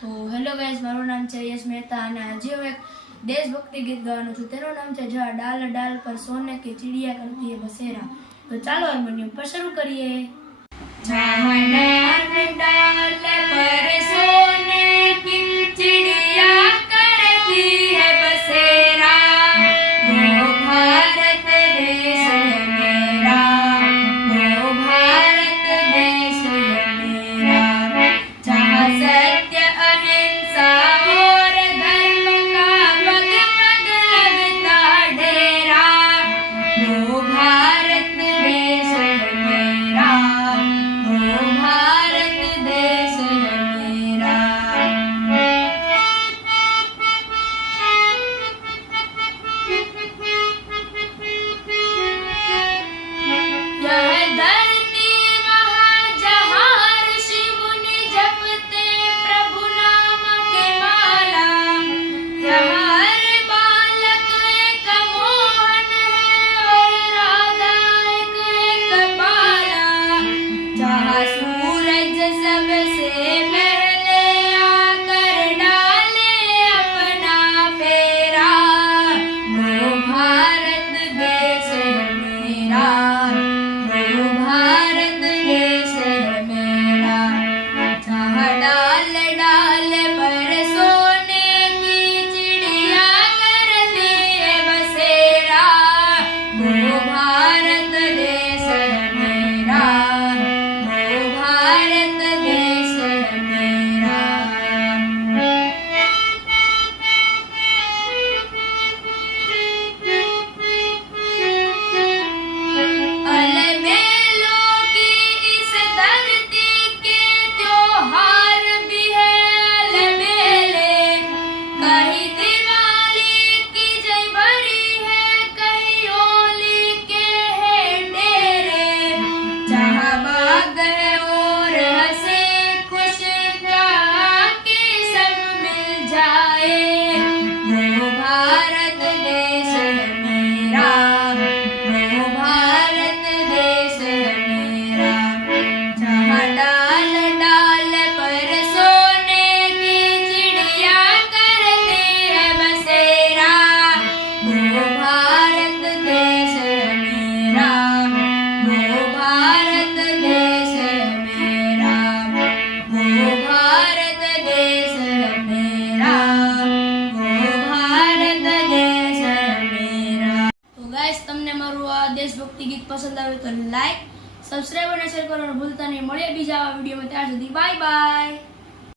તો hello guys, મારું નામ છે યશ મહેતા અને આજે હું એક દેશભક્તિ ગીત ગાવાનું છું. તેનું નામ છે જા ડાલ ડાલ પર સોને કે ચીડિયા કરતી હે બસેરા. તો ચાલો હાર્મોનિયમ પર શરૂ કરીએ. सबसे દેશભક્તિ ગીત પસંદ આવે તો લાઈક સબસ્ક્રાઈબ અને શેર કરવાનું ભૂલતા નહીં. મળીએ બીજા આવા વિડીયોમાં. ત્યાં સુધી બાય બાય